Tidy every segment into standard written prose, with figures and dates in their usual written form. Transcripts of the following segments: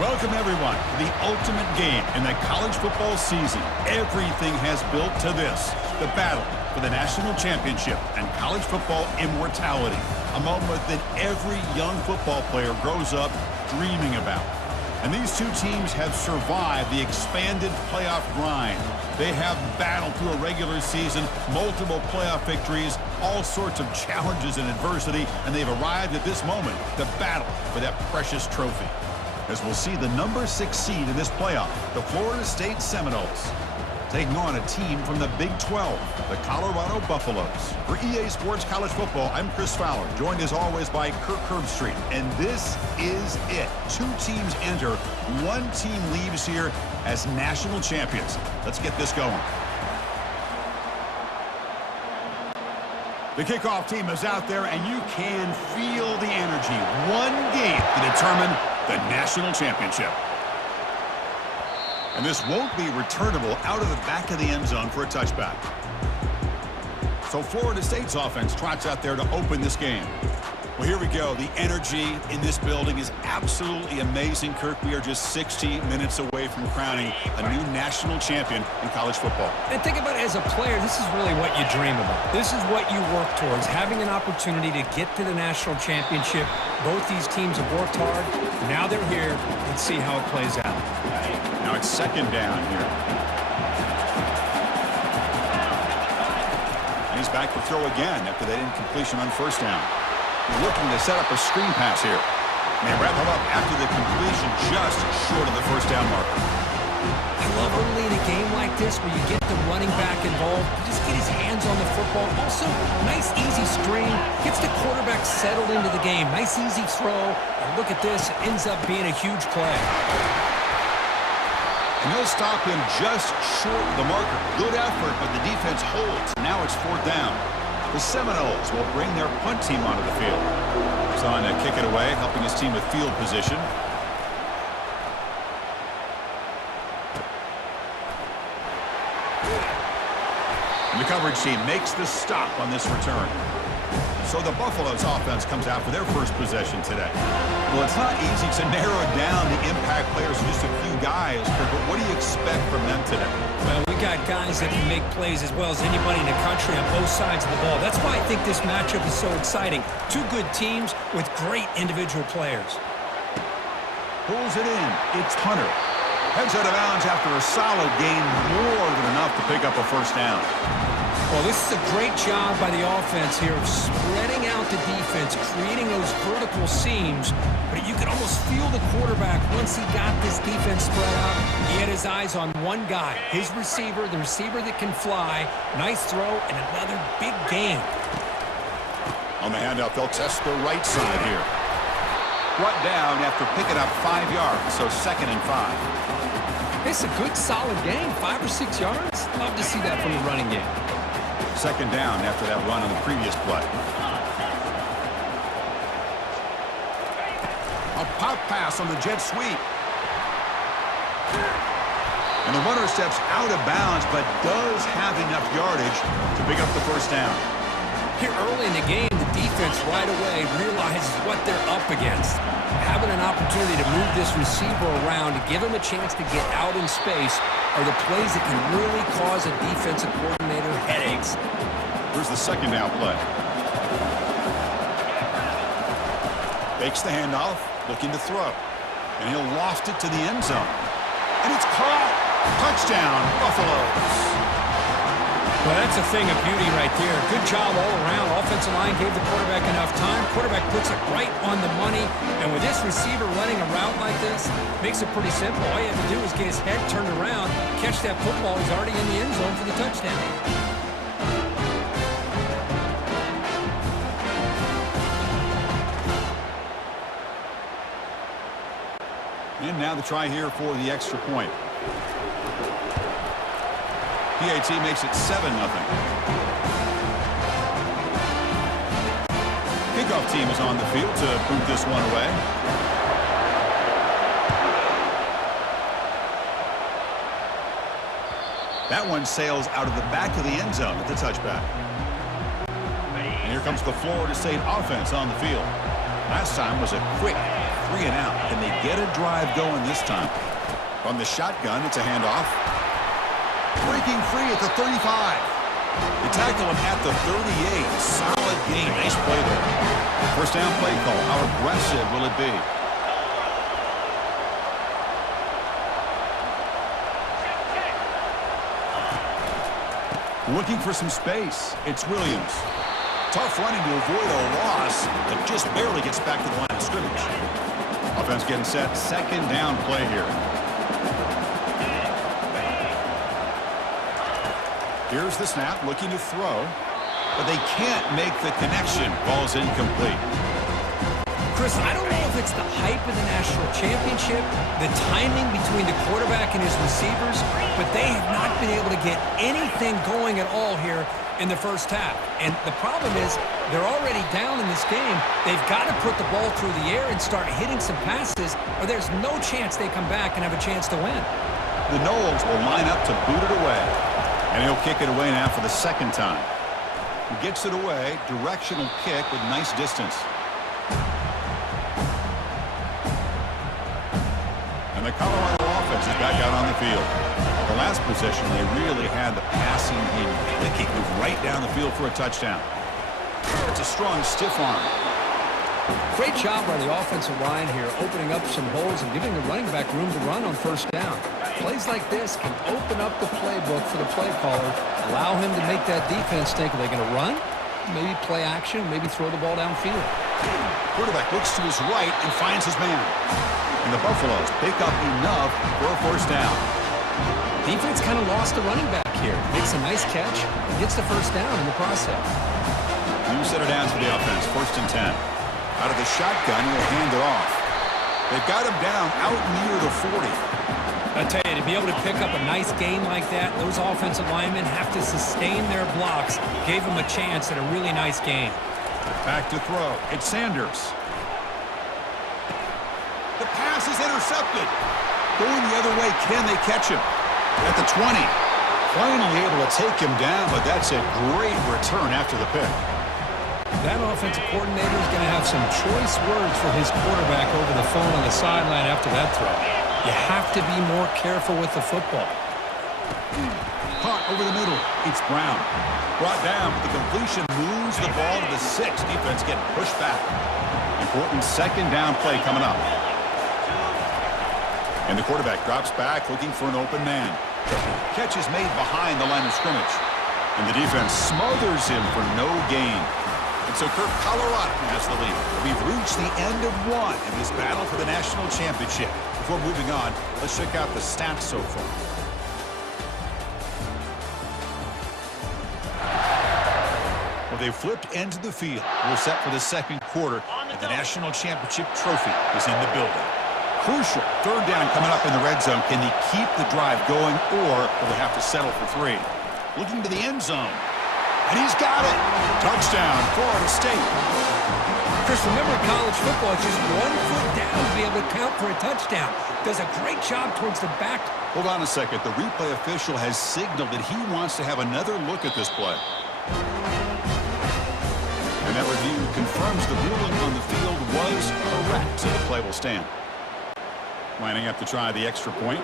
Welcome, everyone, to the ultimate game in the college football season. Everything has built to this, the battle for the national championship and college football immortality, a moment that every young football player grows up dreaming about. And these two teams have survived the expanded playoff grind. They have battled through a regular season, multiple playoff victories, all sorts of challenges and adversity, and they've arrived at this moment, the battle for that precious trophy. As we'll see the number 6 seed in this playoff, the Florida State Seminoles, taking on a team from the Big 12, the Colorado Buffaloes. For EA Sports College Football, I'm Chris Fowler, joined as always by Kirk Herbstreit. And this is it. 2 teams enter, 1 team leaves here as national champions. Let's get this going. The kickoff team is out there, and you can feel the energy. 1 game to determine the national championship. And this won't be returnable out of the back of the end zone for a touchback. So Florida State's offense trots out there to open this game. Well, here we go. The energy in this building is absolutely amazing, Kirk. We are just 60 minutes away from crowning a new national champion in college football. And think about it, as a player, this is really what you dream about. This is what you work towards, having an opportunity to get to the national championship. Both these teams have worked hard. Now they're here. Let's see how it plays out. Now it's second down here. And he's back to throw again after that incompletion on first down. Looking to set up a screen pass here. And they wrap him up after the completion just short of the first down marker. I love early in a game like this where you get the running back involved. You just get his hands on the football. Also, nice easy screen. Gets the quarterback settled into the game. Nice easy throw. And look at this. It ends up being a huge play. And they'll stop him just short of the marker. Good effort, but the defense holds. Now it's 4th down. The Seminoles will bring their punt team onto the field. He's on to kick it away, helping his team with field position. And the coverage team makes the stop on this return. So the Buffaloes offense comes out for their first possession today. Well, it's not easy to narrow down the impact players in just a few guys, but what do you expect from them today? Well, we got guys that can make plays as well as anybody in the country on both sides of the ball. That's why I think this matchup is so exciting. 2 good teams with great individual players. Pulls it in. It's Hunter. Heads out of bounds after a solid gain, more than enough to pick up a first down. Well, this is a great job by the offense here of spreading out the defense, creating those vertical seams. But you could almost feel the quarterback once he got this defense spread out. He had his eyes on one guy, his receiver, the receiver that can fly. Nice throw and another big gain. On the handoff, they'll test the right side here. Brought down after picking up 5 yards, so 2nd and 5. It's a good, solid gain, 5 or 6 yards. Love to see that from the running game. 2nd down after that run on the previous play. A pop pass on the jet sweep. And the runner steps out of bounds, but does have enough yardage to pick up the first down. Here early in the game, the defense right away realizes what they're up against. Having an opportunity to move this receiver around to give him a chance to get out in space are the plays that can really cause a defensive coordinator headaches. Here's the 2nd down play. Fakes the handoff, looking to throw. And he'll loft it to the end zone. And it's caught. Touchdown, Buffaloes. Well, that's a thing of beauty right there. Good job all around. Offensive line gave the quarterback enough time. Quarterback puts it right on the money. And with this receiver running a route like this, makes it pretty simple. All you have to do is get his head turned around, catch that football. He's already in the end zone for the touchdown. And now the try here for the extra point. PAT makes it 7-0. Kickoff team is on the field to boot this one away. That one sails out of the back of the end zone at the touchback. And here comes the Florida State offense on the field. Last time was a quick 3 and out. Can they get a drive going this time? From the shotgun, it's a handoff. Breaking free at the 35. They tackle him at the 38. Solid gain. Nice play there. First down play call. How aggressive will it be? Looking for some space. It's Williams. Tough running to avoid a loss, but just barely gets back to the line of scrimmage. Offense getting set. Second down play here. Here's the snap, looking to throw, but they can't make the connection. Ball's incomplete. Chris, I don't know if it's the hype of the national championship, the timing between the quarterback and his receivers, but they have not been able to get anything going at all here in the first half. And the problem is they're already down in this game. They've got to put the ball through the air and start hitting some passes, or there's no chance they come back and have a chance to win. The Knowles will line up to boot it away. And he'll kick it away now for the second time. He gets it away. Directional kick with nice distance. And the Colorado offense is back out on the field. The last possession, they really had the passing game clicking. Moved right down the field for a touchdown. It's a strong, stiff arm. Great job by the offensive line here, opening up some holes and giving the running back room to run on first down. Plays like this can open up the playbook for the play caller, allow him to make that defense think, are they going to run? Maybe play action, maybe throw the ball downfield. Quarterback looks to his right and finds his man. And the Buffaloes pick up enough for a first down. Defense kind of lost the running back here. Makes a nice catch, gets the first down in the process. New set of downs for the offense, 1st and 10. Out of the shotgun, he'll hand it off. They've got him down out near the 40. I tell you, to be able to pick up a nice gain like that, those offensive linemen have to sustain their blocks. Gave them a chance at a really nice gain. Back to throw. It's Sanders. The pass is intercepted. Going the other way, can they catch him? At the 20. Finally able to take him down, but that's a great return after the pick. That offensive coordinator is going to have some choice words for his quarterback over the phone on the sideline after that throw. You have to be more careful with the football. Caught over the middle. It's Brown. Brought down, but the completion moves the ball to the 6. Defense getting pushed back. Important second down play coming up. And the quarterback drops back looking for an open man. Catch is made behind the line of scrimmage. And the defense smothers him for no gain. And so Colorado has the lead. We've reached the end of one in this battle for the national championship. Before moving on, let's check out the stats so far. Well, they flipped into the field. We're set for the second quarter, and the national championship trophy is in the building. Crucial third down coming up in the red zone. Can they keep the drive going, or will they have to settle for 3? Looking to the end zone. And he's got it. Touchdown, Florida State. Chris, remember college football, it's just 1 foot down to be able to count for a touchdown. Does a great job towards the back. Hold on a second. The replay official has signaled that he wants to have another look at this play. And that review confirms the ruling on the field was correct, so the play will stand. Lining up to try the extra point.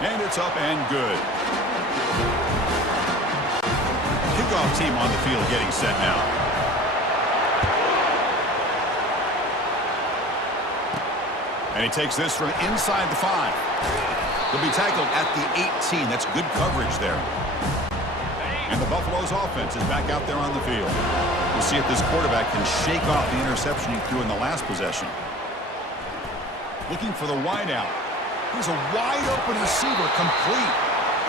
And it's up and good. Kickoff team on the field getting set now. And he takes this from inside the 5. He'll be tackled at the 18. That's good coverage there. And the Buffaloes offense is back out there on the field. We'll see if this quarterback can shake off the interception he threw in the last possession. Looking for the wideout. Here's a wide-open receiver, complete.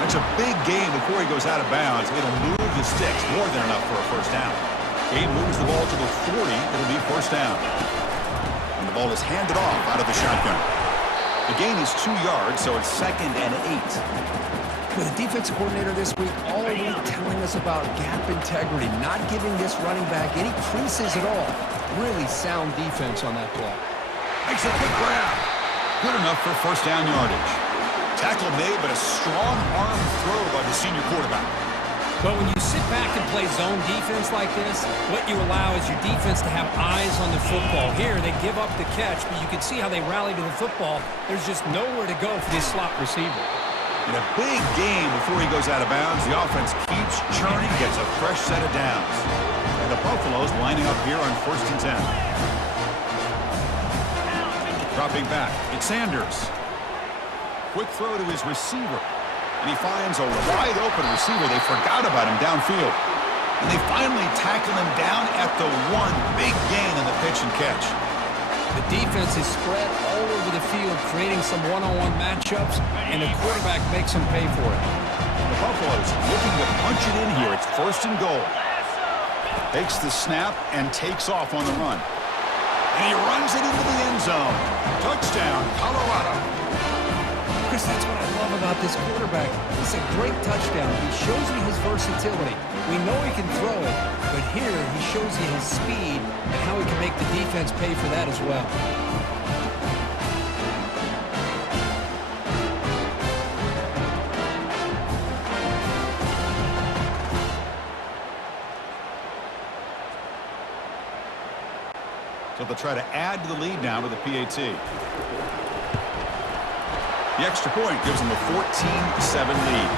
That's a big gain before he goes out of bounds. It'll move the sticks, more than enough for a first down. Gain moves the ball to the 40. It'll be first down. And the ball is handed off out of the shotgun. The gain is 2 yards, so it's 2nd and 8. With the defensive coordinator this week already telling us about gap integrity, not giving this running back any creases at all. Really sound defense on that play. Makes a quick grab. Good enough for first down yardage. Tackle made, but a strong arm throw by the senior quarterback. But when you sit back and play zone defense like this, what you allow is your defense to have eyes on the football. Here, they give up the catch, but you can see how they rally to the football. There's just nowhere to go for this slot receiver. In a big game before he goes out of bounds, the offense keeps churning, gets a fresh set of downs. And the Buffaloes lining up here on 1st and 10. Dropping back, it's Sanders. Quick throw to his receiver. And he finds a wide-open receiver. They forgot about him downfield. And they finally tackle him down at the 1. Big gain in the pitch and catch. The defense is spread all over the field, creating some one-on-one matchups, and the quarterback makes them pay for it. The Buffaloes looking to punch it in here. It's 1st and goal. Takes the snap and takes off on the run. And he runs it into the end zone. Touchdown, Colorado. Chris, that's what I love about this quarterback. It's a great touchdown. He shows you his versatility. We know he can throw it, but here he shows you his speed and how he can make the defense pay for that as well. So they'll try to add to the lead now with a PAT. The extra point gives them a 14-7 lead.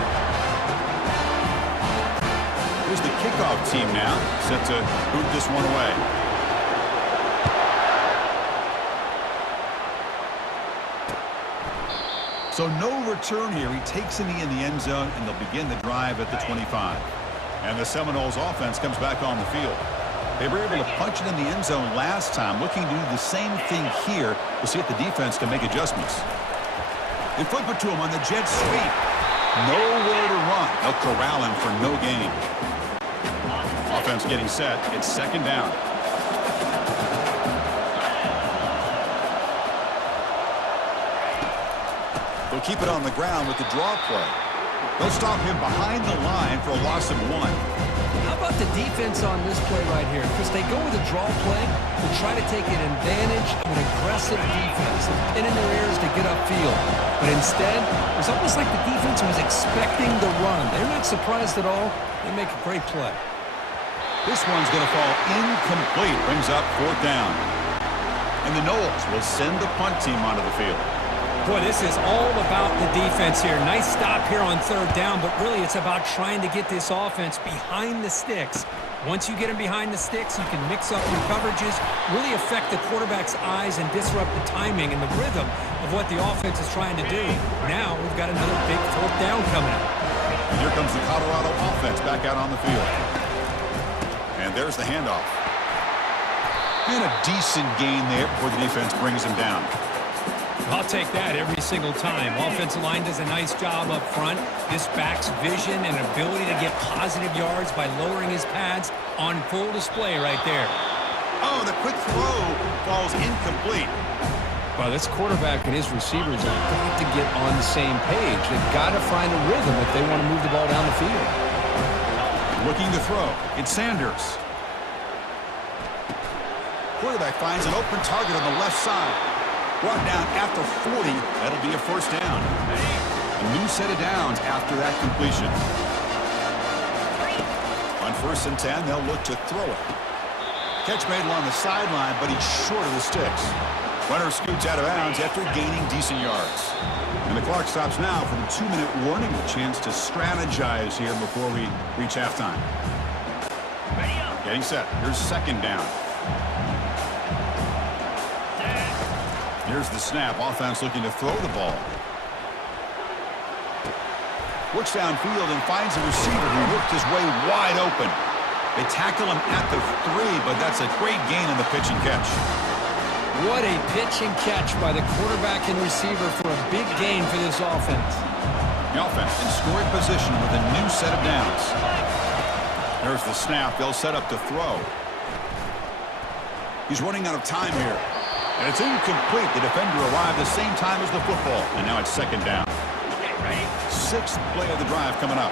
Here's the kickoff team now, set to boot this one away. So no return here. He takes in the end zone, and they'll begin the drive at the 25. And the Seminoles offense comes back on the field. They were able to punch it in the end zone last time, looking to do the same thing here to see if the defense can make adjustments. They flip it to him on the jet sweep. Nowhere to run. They'll corral him for no gain. Offense getting set. It's 2nd down. They'll keep it on the ground with the draw play. They'll stop him behind the line for a loss of 1. How about the defense on this play right here? Because they go with a draw play to try to take an advantage of an aggressive defense, pinning their ears to get upfield. But instead, it's almost like the defense was expecting the run. They're not surprised at all. They make a great play. This one's going to fall incomplete. Brings up 4th down. And the Noles will send the punt team onto the field. Boy, this is all about the defense here. Nice stop here on 3rd down, but really it's about trying to get this offense behind the sticks. Once you get them behind the sticks, you can mix up your coverages, really affect the quarterback's eyes and disrupt the timing and the rhythm of what the offense is trying to do. Now we've got another big 4th down coming up. And here comes the Colorado offense back out on the field. And there's the handoff. And a decent gain there before the defense brings him down. I'll take that every single time. Offensive line does a nice job up front. This back's vision and ability to get positive yards by lowering his pads on full display right there. Oh, the quick throw falls incomplete. Well, this quarterback and his receivers have got to get on the same page. They've got to find a rhythm if they want to move the ball down the field. Looking to throw. It's Sanders. Quarterback finds an open target on the left side. Brought down after 40. That'll be a 1st down. A new set of downs after that completion. On 1st and 10, they'll look to throw it. Catch made along the sideline, but he's short of the sticks. Runner scoots out of bounds after gaining decent yards. And the clock stops now for the 2-minute warning. A chance to strategize here before we reach halftime. Getting set. Here's 2nd down. Here's the snap. Offense looking to throw the ball. Looks downfield and finds a receiver who worked his way wide open. They tackle him at the 3, but that's a great gain in the pitch and catch. What a pitch and catch by the quarterback and receiver for a big gain for this offense. The offense in scoring position with a new set of downs. There's the snap. They'll set up to throw. He's running out of time here. And it's incomplete. The defender arrived the same time as the football. And now it's 2nd down. 6th play of the drive coming up.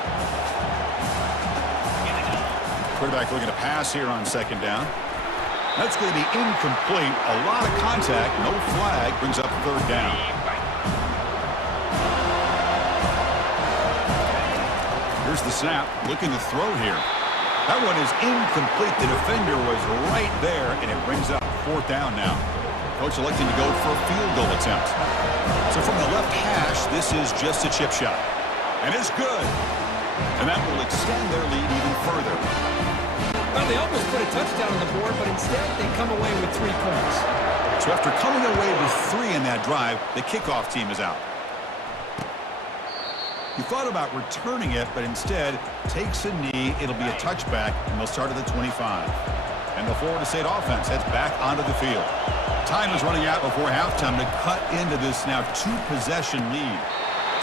Quarterback looking to pass here on 2nd down. That's going to be incomplete. A lot of contact. No flag. Brings up 3rd down. Here's the snap, looking to throw here. That one is incomplete. The defender was right there, and it brings up 4th down now. Coach electing to go for a field goal attempt. So from the left hash, this is just a chip shot. And it's good. And that will extend their lead even further. Well, they almost put a touchdown on the board, but instead they come away with 3 points. So after coming away with 3 in that drive, the kickoff team is out. He thought about returning it, but instead takes a knee. It'll be a touchback, and they'll start at the 25. And the Florida State offense heads back onto the field. Time is running out before halftime to cut into this now 2-possession lead.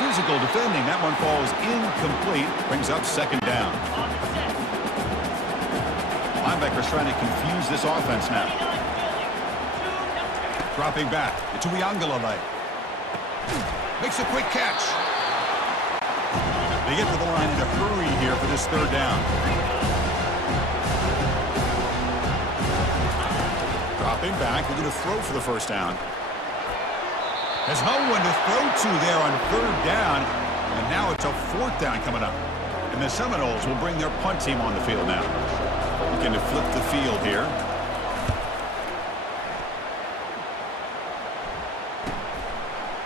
Physical defending. That one falls incomplete. Brings up 2nd down. Linebackers trying to confuse this offense now. Dropping back to Uiagalelei. Makes a quick catch. They get to the line in a hurry here for this 3rd down. Dropping back, we're going to throw for the 1st down. There's no one to throw to there on 3rd down, and now it's a 4th down coming up. And the Seminoles will bring their punt team on the field now. Looking to flip the field here.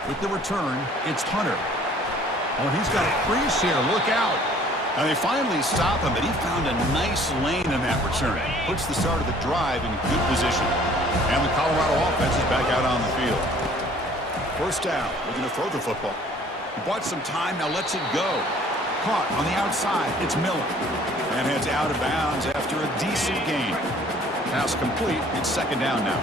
With the return, it's Hunter. Oh, he's got a crease here. Look out. Now they finally stop him, but he found a nice lane in that return. Puts the start of the drive in good position. And the Colorado offense is back out on the field. 1st down. We're going to throw the football. He bought some time. Now lets it go. Caught on the outside. It's Miller. And heads out of bounds after a decent gain. Pass complete. It's 2nd down now.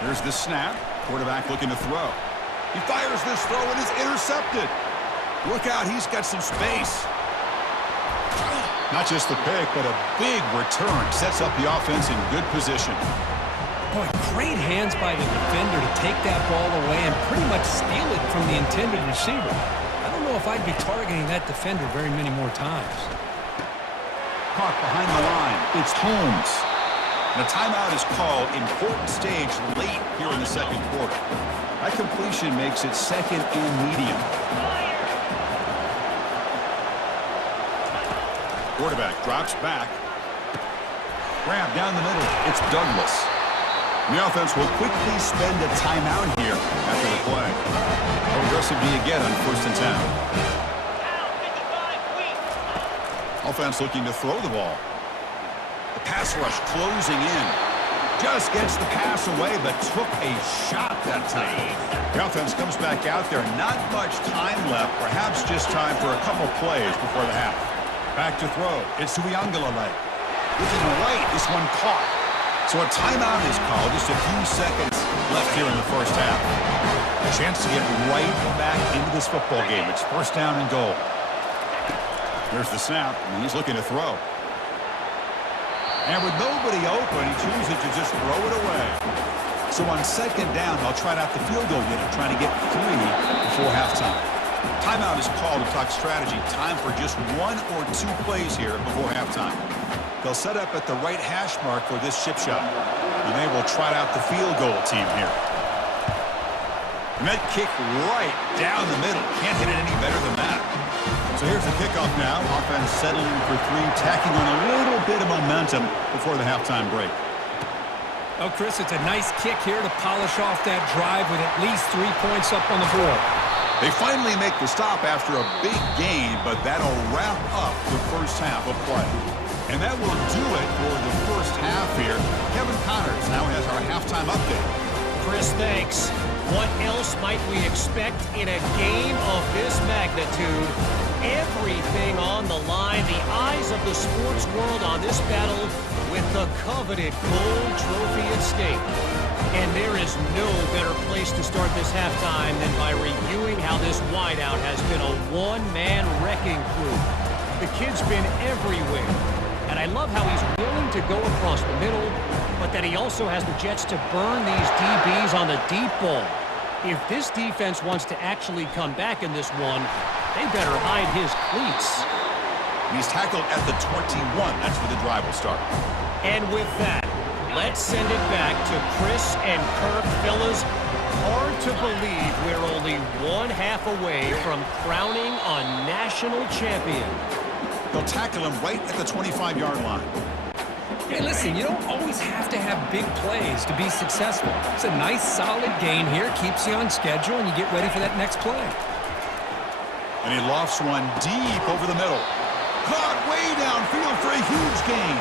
Here's the snap. Quarterback looking to throw. He fires this throw and is intercepted. Look out, he's got some space. Not just the pick, but a big return. Sets up the offense in good position. Boy, great hands by the defender to take that ball away and pretty much steal it from the intended receiver. I don't know if I'd be targeting that defender very many more times. Caught behind the line. It's Holmes. And a timeout is called. Important stage late here in the 2nd quarter. That completion makes it 2nd and medium. Quarterback drops back. Grab down the middle. It's Douglas. And the offense will quickly spend a timeout here after the play. How aggressive do you get on 1st and 10? Offense looking to throw the ball. The pass rush closing in. Just gets the pass away, but took a shot that time. The offense comes back out there. Not much time left. Perhaps just time for a couple plays before the half. Back to throw. It's Uiagalelei. Looking right. This one caught. So a timeout is called. Just a few seconds left here in the 1st half. A chance to get right back into this football game. It's 1st down and goal. Here's the snap, and he's looking to throw. And with nobody open, he chooses to just throw it away. So on 2nd down, they'll try out the field goal unit, trying to get 3 before halftime. Timeout is called to talk strategy. Time for just 1 or 2 plays here before halftime. They'll set up at the right hash mark for this chip shot. And they will try out the field goal team here. And that kick right down the middle. Can't hit it any better than that. So here's the kickoff now. Offense settling for 3, tacking on a little bit of momentum before the halftime break. Oh, Chris, it's a nice kick here to polish off that drive with at least 3 points up on the board. They finally make the stop after a big gain, but that'll wrap up the 1st half of play. And that will do it for the 1st half here. Kevin Connors now has our halftime update. Chris, thanks. What else might we expect in a game of this magnitude? Everything on the line, the eyes of the sports world on this battle with the coveted gold trophy at stake. And there is no better place to start this halftime than by reviewing how this wideout has been a one-man wrecking crew. The kid's been everywhere. And I love how he's willing to go across the middle, but that he also has the jets to burn these DBs on the deep ball. If this defense wants to actually come back in this one, they better hide his cleats. He's tackled at the 21. That's where the drive will start. And with that, let's send it back to Chris and Kirk. Fellas, hard to believe we're only one half away from crowning a national champion. They'll tackle him right at the 25-yard line. Hey, listen, you don't always have to have big plays to be successful. It's a nice, solid gain here. Keeps you on schedule, and you get ready for that next play. And he lofts one deep over the middle. Caught way downfield for a huge gain.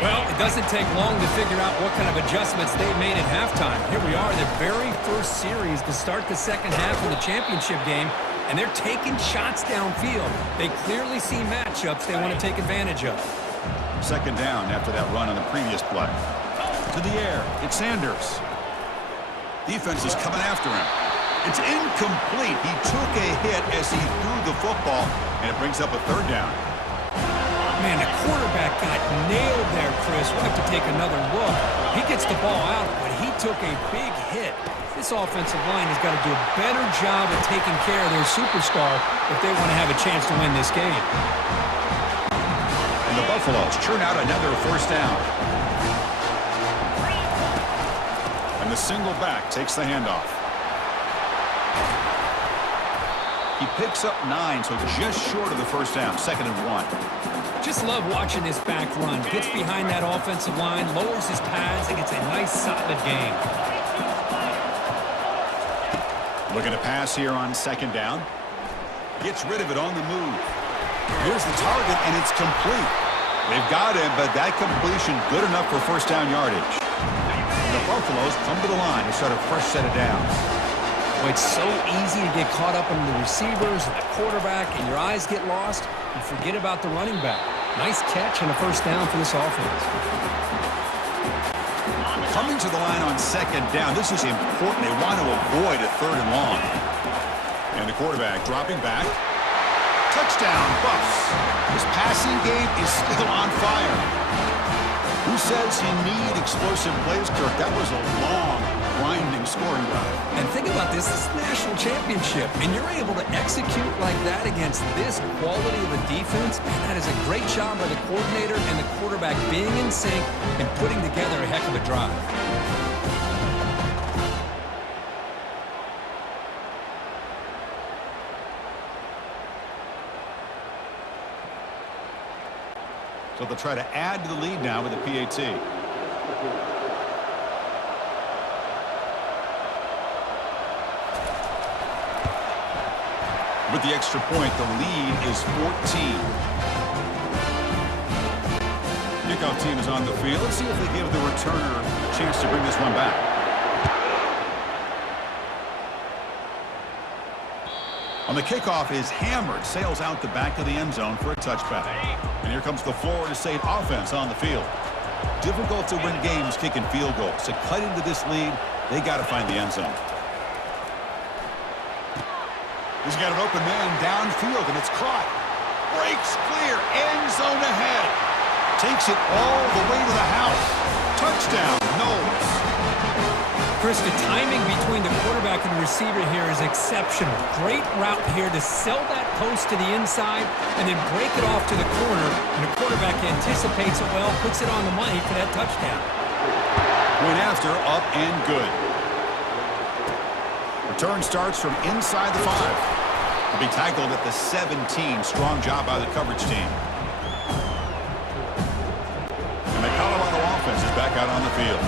Well, it doesn't take long to figure out what kind of adjustments they've made at halftime. Here we are, the very first series to start the second half of the championship game, and they're taking shots downfield. They clearly see matchups they want to take advantage of. Second down after that run on the previous play. To the air, it's Sanders. Defense is coming after him. It's incomplete. He took a hit as he threw the football, and it brings up a third down. Man, the quarterback got nailed there, Chris. We'll have to take another look. He gets the ball out, but he took a big hit. This offensive line has got to do a better job of taking care of their superstar if they want to have a chance to win this game. And the Buffaloes churn out another first down. And the single back takes the handoff. He picks up 9, so just short of the first down, 2nd and 1. Just love watching this back run. Gets behind that offensive line, lowers his pads, and gets a nice, solid gain. Looking to pass here on 2nd down. Gets rid of it on the move. Here's the target, and it's complete. They've got him, but that completion good enough for first down yardage. The Buffaloes come to the line to start a fresh set of downs. Well, it's so easy to get caught up in the receivers and the quarterback, and your eyes get lost. You forget about the running back. Nice catch and a first down for this offense. Coming to the line on 2nd down, this is important. They want to avoid a 3rd and long. And the quarterback dropping back. Touchdown, Buffs. His passing game is still on fire. Who says you need explosive plays, Kirk? That was a long, grinding scoring drive. And think about this is a national championship, and you're able to execute like that against this quality of a defense. Man, that is a great job by the coordinator and the quarterback being in sync and putting together a heck of a drive. So they'll try to add to the lead now with a PAT. With the extra point, the lead is 14. Kickoff team is on the field. Let's see if they give the returner a chance to bring this one back. On the kickoff is hammered, sails out the back of the end zone for a touchback. And here comes the Florida State offense on the field. Difficult to win games kicking field goals. To cut into this lead, they got to find the end zone. He's got an open man downfield, and it's caught. Breaks clear, end zone ahead. Takes it all the way to the house. Touchdown, Knowles. Chris, the timing between the quarterback and the receiver here is exceptional. Great route here to sell that post to the inside and then break it off to the corner. And the quarterback anticipates it well, puts it on the money for that touchdown. Went after, up and good. Return starts from inside the 5. He'll be tackled at the 17. Strong job by the coverage team. And the Colorado offense is back out on the field.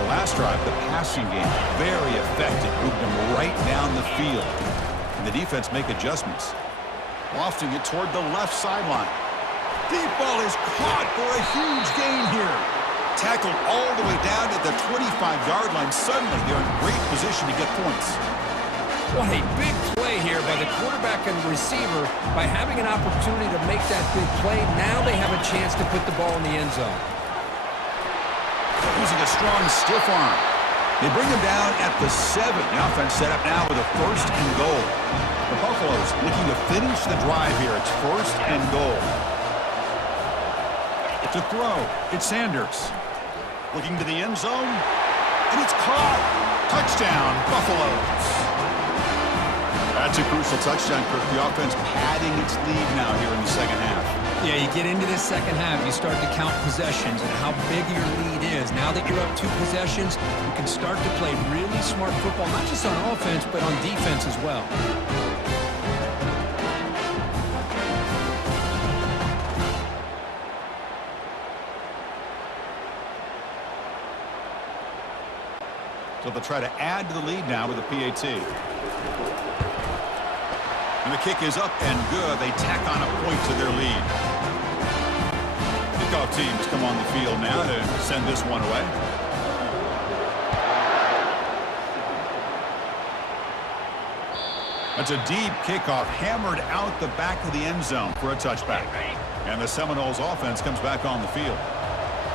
The last drive, the passing game, very effective. Moved them right down the field. And the defense make adjustments. Lofting it toward the left sideline. Deep ball is caught for a huge gain here. Tackled all the way down at the 25-yard line. Suddenly, they're in great position to get points. What a big play here by the quarterback and the receiver. By having an opportunity to make that big play, now they have a chance to put the ball in the end zone. Using a strong stiff arm. They bring him down at the 7. The offense set up now with a 1st and goal. The Buffaloes looking to finish the drive here. It's 1st and goal. To throw, it's Sanders. Looking to the end zone, and it's caught. Touchdown, Buffaloes. That's a crucial touchdown, Kirk. The offense padding its lead now here in the second half. Yeah, you get into this second half, you start to count possessions and how big your lead is. Now that you're up 2 possessions, you can start to play really smart football, not just on offense, but on defense as well. So they'll try to add to the lead now with a PAT. And the kick is up and good. They tack on a point to their lead. Kickoff team has come on the field now to send this one away. That's a deep kickoff, hammered out the back of the end zone for a touchback. And the Seminoles offense comes back on the field.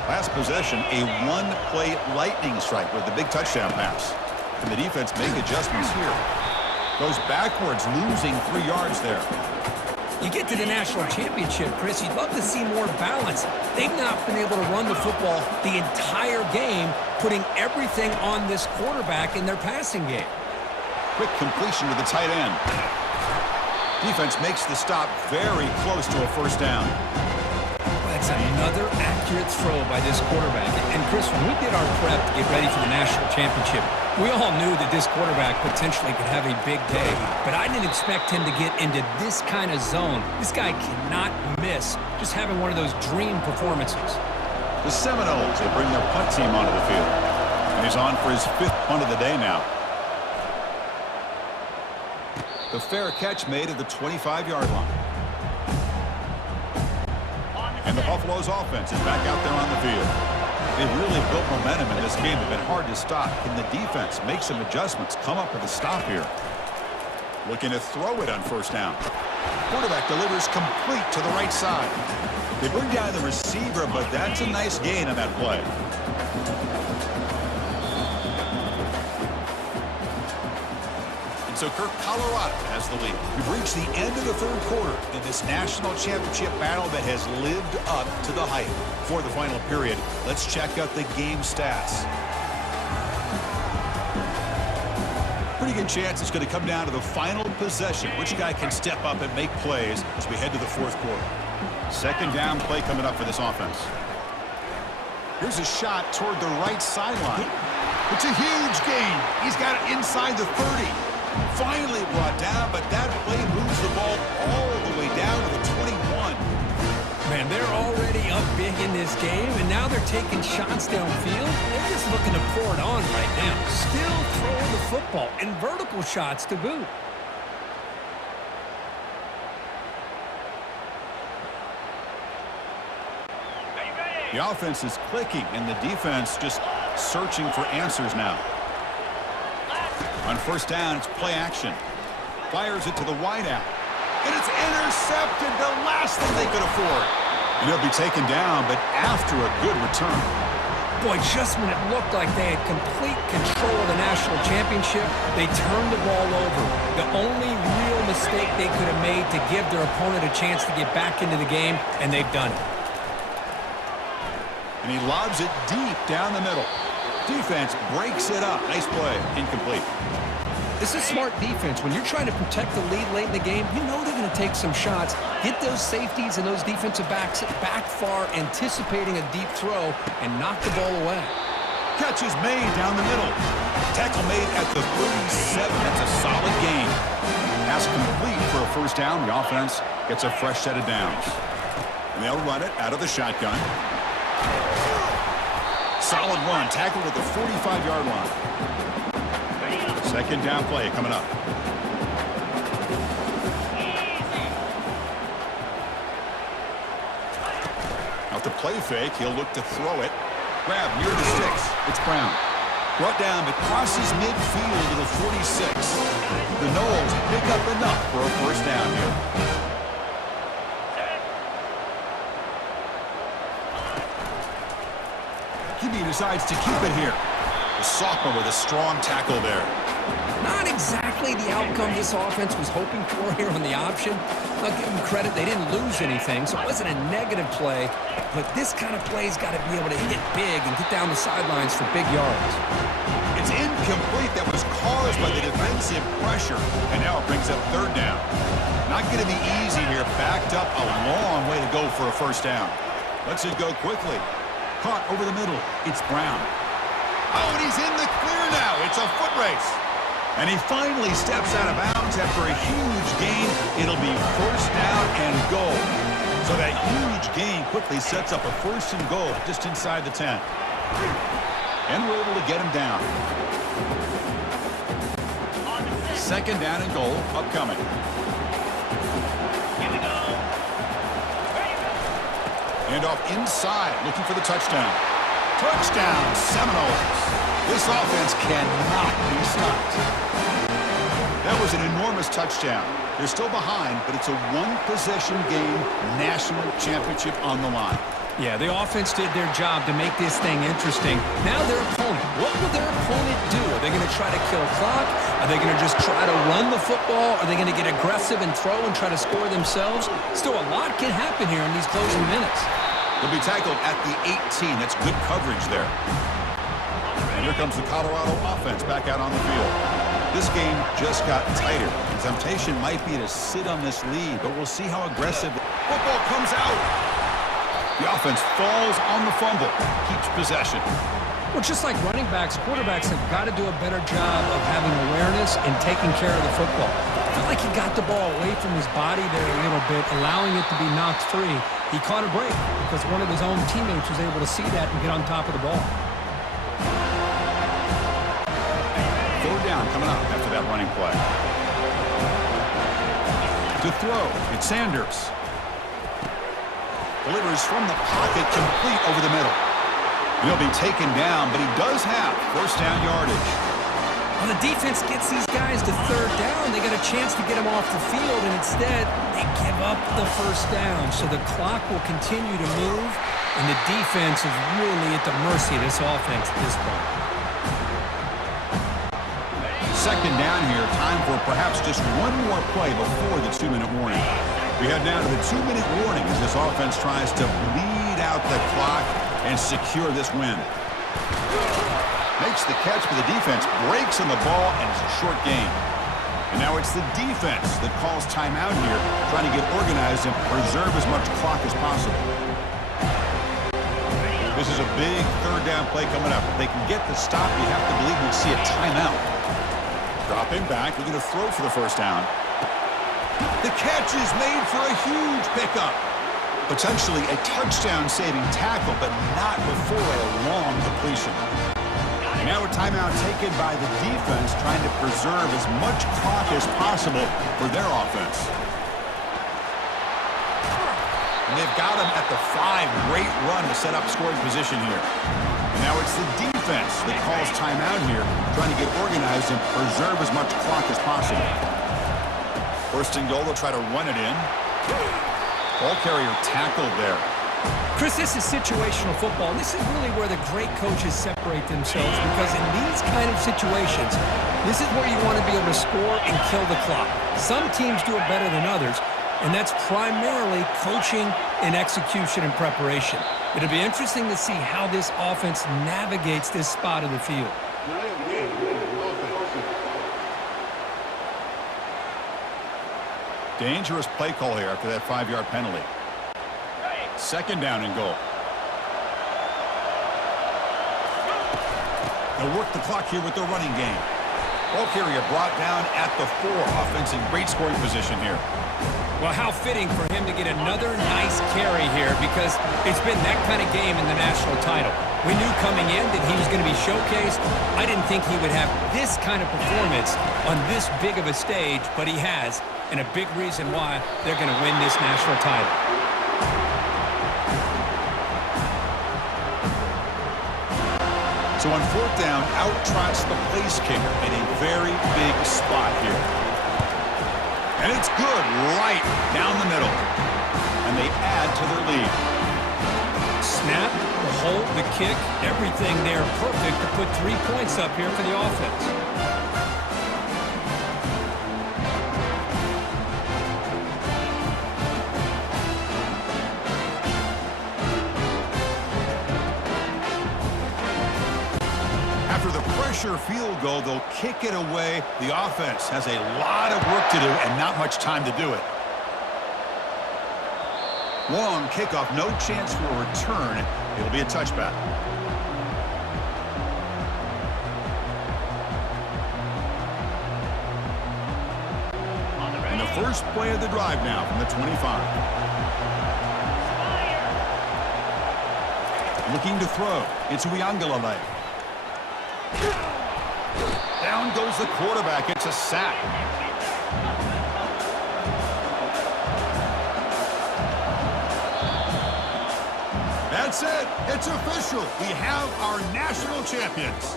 Last possession, a one-play lightning strike with the big touchdown pass. Can the defense make adjustments here? Goes backwards, losing 3 yards there. You get to the national championship, Chris, you'd love to see more balance. They've not been able to run the football the entire game, putting everything on this quarterback in their passing game. Quick completion to the tight end. Defense makes the stop very close to a first down. That's another accurate throw by this quarterback. And Chris, when we did our prep to get ready for the national championship, we all knew that this quarterback potentially could have a big day, but I didn't expect him to get into this kind of zone. This guy cannot miss, just having one of those dream performances. The Seminoles will bring their punt team onto the field. And he's on for his 5th punt of the day now. The fair catch made at the 25-yard line. And the Buffalo's offense is back out there on the field. They've really built momentum in this game. They've been hard to stop. Can the defense make some adjustments, come up with a stop here? Looking to throw it on first down. Quarterback delivers complete to the right side. They bring down the receiver, but that's a nice gain on that play. So Kirk, Colorado has the lead. We've reached the end of the 3rd quarter in this national championship battle that has lived up to the hype. For the final period, let's check out the game stats. Pretty good chance it's going to come down to the final possession. Which guy can step up and make plays as we head to the 4th quarter. Second down play coming up for this offense. Here's a shot toward the right sideline. It's a huge gain. He's got it inside the 30. Finally brought down, but that play moves the ball all the way down to the 21. Man, they're already up big in this game, and now they're taking shots downfield. They're just looking to pour it on right now. Still throwing the football, and vertical shots to boot. The offense is clicking, and the defense just searching for answers now. On first down, it's play action. Fires it to the wideout. And it's intercepted, the last thing they could afford. And he'll be taken down, but after a good return. Boy, just when it looked like they had complete control of the national championship, they turned the ball over. The only real mistake they could have made to give their opponent a chance to get back into the game, and they've done it. And he lobs it deep down the middle. Defense breaks it up. Nice play. Incomplete. This is smart defense. When you're trying to protect the lead late in the game, you know they're going to take some shots, get those safeties and those defensive backs back far, anticipating a deep throw, and knock the ball away. Catch is made down the middle. Tackle made at the 37. That's a solid gain. Pass complete for a first down. The offense gets a fresh set of downs. And they'll run it out of the shotgun. Solid run, tackled at the 45-yard line. Second down play coming up. Out the play fake, he'll look to throw it. Grab near the sticks. It's Brown. Brought down, but crosses midfield to the 46. The Noles pick up enough for a first down here. He decides to keep it here. The sophomore with a strong tackle there. Not exactly the outcome this offense was hoping for here on the option. I'll give them credit, they didn't lose anything, so it wasn't a negative play. But this kind of play's got to be able to hit big and get down the sidelines for big yards. It's incomplete. That was caused by the defensive pressure, and now it brings up third down. Not going to be easy here. Backed up a long way to go for a first down. Let's it go quickly. Caught over the middle. It's Brown. Oh, and he's in the clear now. It's a foot race. And he finally steps out of bounds after a huge gain. It'll be first down and goal. So that huge gain quickly sets up a first and goal just inside the 10. And we're able to get him down. Second down and goal upcoming. And off inside, looking for the touchdown. Touchdown, Seminoles. This offense cannot be stopped. That was an enormous touchdown. They're still behind, but it's a one-possession game, national championship on the line. Yeah, the offense did their job to make this thing interesting. Now their opponent, what will their opponent do? Are they going to try to kill clock? Are they going to just try to run the football? Are they going to get aggressive and throw and try to score themselves? Still, a lot can happen here in these closing minutes. They'll be tackled at the 18. That's good coverage there. And here comes the Colorado offense back out on the field. This game just got tighter. The temptation might be to sit on this lead, but we'll see how aggressive. Football comes out. The offense falls on the fumble, keeps possession. Well, just like running backs, quarterbacks have got to do a better job of having awareness and taking care of the football. I felt like he got the ball away from his body there a little bit, allowing it to be knocked free. He caught a break because one of his own teammates was able to see that and get on top of the ball. Third down coming up after that running play. To throw, it's Sanders. Delivers from the pocket, complete over the middle. He'll be taken down, but he does have first down yardage. Well, the defense gets these guys to third down. They get a chance to get them off the field, and instead they give up the first down. So the clock will continue to move, and the defense is really at the mercy of this offense at this point. Second down here, time for perhaps just one more play before the 2-minute warning. We head now to the 2-minute warning as this offense tries to bleed out the clock and secure this win. Makes the catch, but the defense breaks on the ball, and it's a short gain. And now it's the defense that calls timeout here, trying to get organized and preserve as much clock as possible. This is a big third down play coming up. If they can get the stop, you have to believe we'd see a timeout. Dropping back, we're going to throw for the first down. The catch is made for a huge pickup. Potentially a touchdown-saving tackle, but not before a long completion. Now a timeout taken by the defense, trying to preserve as much clock as possible for their offense. And they've got him at the 5. Great run to set up scoring position here. And now it's the defense that calls timeout here, trying to get organized and preserve as much clock as possible. First and goal, they'll try to run it in. Ball carrier tackled there. Chris, this is situational football. This is really where the great coaches separate themselves, because in these kind of situations, this is where you want to be able to score and kill the clock. Some teams do it better than others, and that's primarily coaching and execution and preparation. It'll be interesting to see how this offense navigates this spot of the field. Dangerous play call here after that 5-yard penalty. Second down and goal. They'll work the clock here with their running game. Ball carrier brought down at the 4. Offense in great scoring position here. Well, how fitting for him to get another nice carry here, because it's been that kind of game in the national title. We knew coming in that he was going to be showcased. I didn't think he would have this kind of performance on this big of a stage, but he has, and a big reason why they're going to win this national title. So on fourth down, out trots the place kicker in a very big spot here. And it's good right down the middle. And they add to their lead. Snap, the hold, the kick, everything there perfect to put 3 points up here for the offense. pressure field goal. They'll kick it away. The offense has a lot of work to do and not much time to do it. Long kickoff, no chance for a return. It'll be a touchback. And the first play of the drive now from the 25. Looking to throw. It's Uiagalelei. Down goes the quarterback. It's a sack. That's it. It's official. We have our national champions.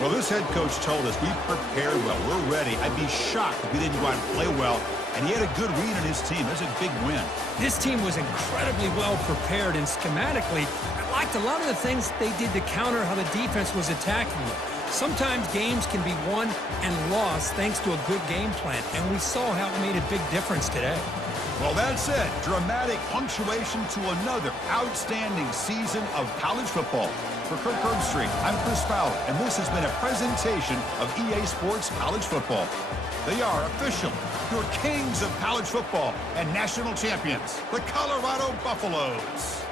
Well, this head coach told us we prepared well. We're ready. I'd be shocked if we didn't go out and play well. And he had a good read on his team. That's a big win. This team was incredibly well prepared, and schematically, I liked a lot of the things they did to counter how the defense was attacking them. Sometimes games can be won and lost thanks to a good game plan, and we saw how it made a big difference today. Well, that's it. Dramatic punctuation to another outstanding season of college football. For Kirk Herbstreit, I'm Chris Fowler, and this has been a presentation of EA Sports College Football. They are officially your kings of college football and national champions, the Colorado Buffaloes.